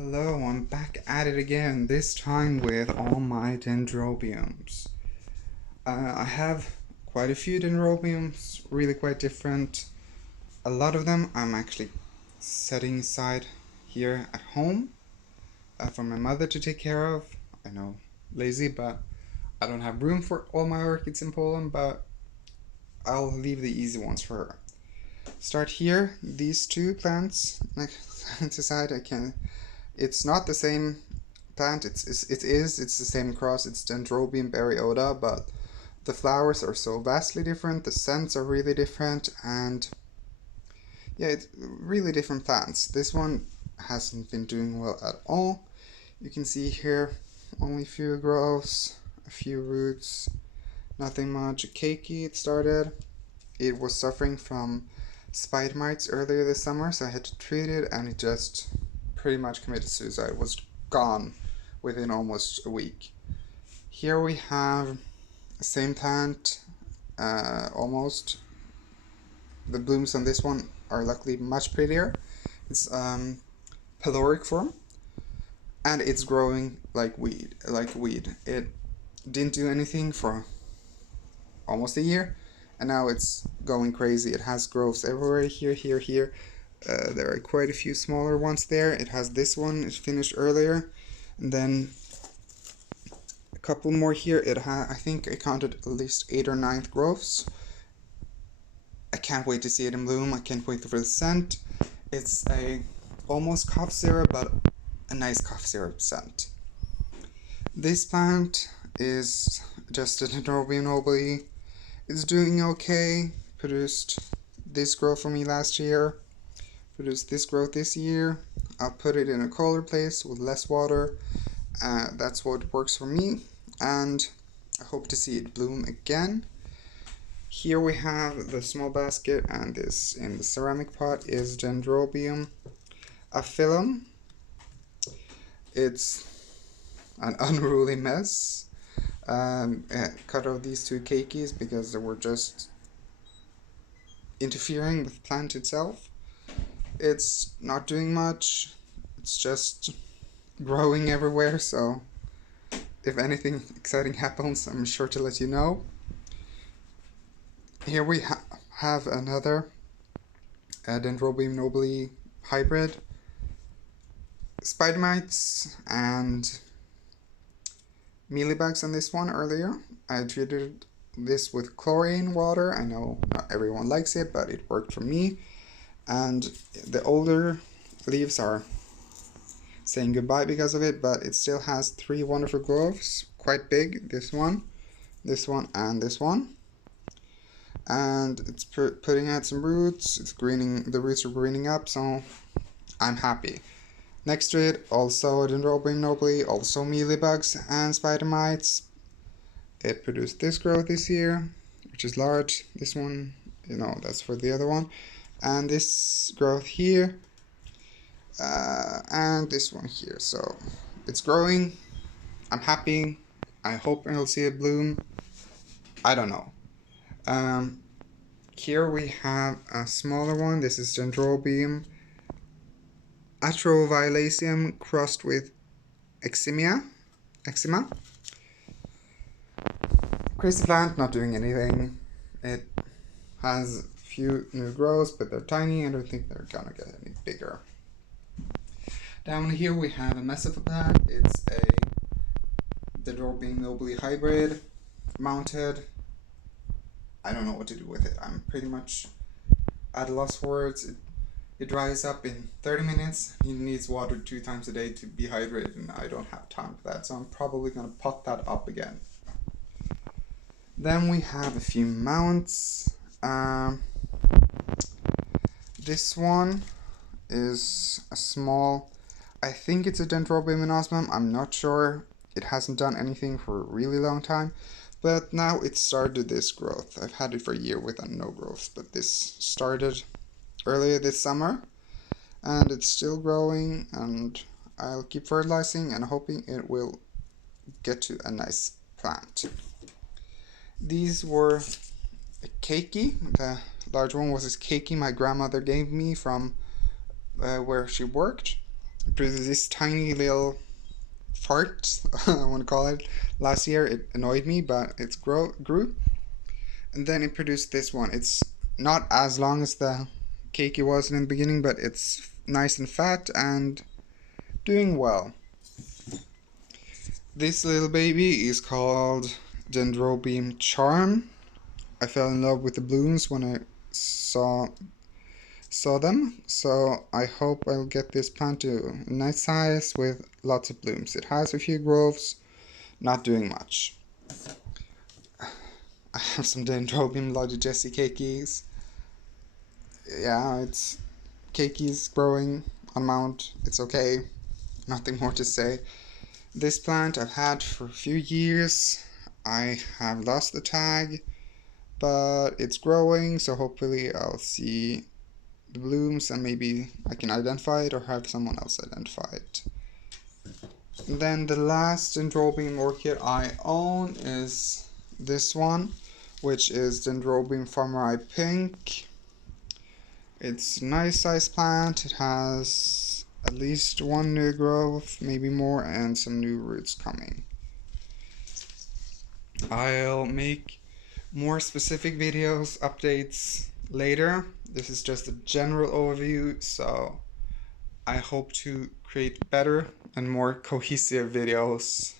Hello, I'm back at it again, this time with all my Dendrobiums. I have quite a few Dendrobiums, really quite different. A lot of them I'm actually setting aside here at home for my mother to take care of. I know, lazy, but I don't have room for all my orchids in Poland, but I'll leave the easy ones for her. Start here, these two plants next to side. It's not the same plant. It's the same cross. It's Dendrobium baryota, but the flowers are so vastly different. The scents are really different, and yeah, it's really different plants. This one hasn't been doing well at all. You can see here only a few growths, a few roots, nothing much. Cakey it started. It was suffering from spider mites earlier this summer, so I had to treat it, and it just pretty much committed suicide. It was gone within almost a week. Here we have the same plant, almost. The blooms on this one are luckily much prettier. It's pyloric form, and it's growing like weed. It didn't do anything for almost a year, and now it's going crazy. It has growths everywhere, here. There are quite a few smaller ones there. It has this one, it finished earlier, and then a couple more here. I think I counted at least 8 or 9 growths. I can't wait to see it in bloom. I can't wait for the scent. It's a almost cough syrup, but a nice cough syrup scent. This plant is just a Dendrobium nobile. It's doing okay. Produced this growth for me last year. Produced this growth this year. I'll put it in a colder place with less water. That's what works for me, and I hope to see it bloom again. Here we have the small basket, and this in the ceramic pot is Dendrobium aphyllum. It's an unruly mess. Cut off these two cakeys because they were just interfering with the plant itself. It's not doing much. It's just growing everywhere, so if anything exciting happens, I'm sure to let you know. Here we have another Dendrobium nobile hybrid. Spider mites and mealybugs on this one earlier. I treated this with chlorine water. I know not everyone likes it, but it worked for me. And the older leaves are saying goodbye because of it, but it still has 3 wonderful growths, quite big. This one, and this one. And it's putting out some roots. It's greening. The roots are greening up, so I'm happy. Next to it, also a Dendrobium nobile, also mealybugs and spider mites. It produced this growth this year, which is large. This one, that's for the other one. And this growth here, and this one here. So it's growing. I'm happy. I hope I'll see it bloom. I don't know. Here we have a smaller one. This is Dendrobium atroviolaceum crossed with eczema. Crazy plant, not doing anything. It has a few new growths, but they're tiny. I don't think they're gonna get any bigger. Down here we have a mess of a plant. It's a Dendrobium nobile hybrid, mounted. I don't know what to do with it. I'm pretty much at a loss for words. It dries up in 30 minutes. It needs water 2 times a day to be hydrated, and I don't have time for that, so I'm probably going to pot that up again. Then we have a few mounts. This one is a small, I think it's a Dendrobium anosmum. I'm not sure. It hasn't done anything for a really long time, but now it started this growth. I've had it for a year with no growth, but this started earlier this summer, and it's still growing, and I'll keep fertilizing and hoping it will get to a nice plant. These were a keiki. The large one was this keiki my grandmother gave me from where she worked. I produced this tiny little fart, I want to call it. Last year it annoyed me, but it grew. And then it produced this one. It's not as long as the cakey was in the beginning, but it's nice and fat and doing well. This little baby is called Dendrobium charm. I fell in love with the blooms when I saw them, so I hope I'll get this plant to a nice size with lots of blooms. It has a few growths, not doing much. I have some Dendrobium Jesse cakeys. Yeah, it's cakeys growing on mount. It's okay. Nothing more to say. This plant I've had for a few years. I have lost the tag, but it's growing, so hopefully I'll see the blooms and maybe I can identify it or have someone else identify it. And then the last Dendrobium orchid I own is this one, which is Dendrobium farmeri pink. It's a nice size plant. It has at least one new growth, maybe more, and some new roots coming. I'll make more specific videos, updates later. This is just a general overview, so I hope to create better and more cohesive videos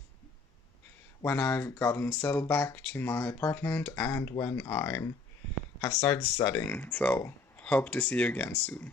when I've gotten settled back to my apartment and when have started studying. So hope to see you again soon.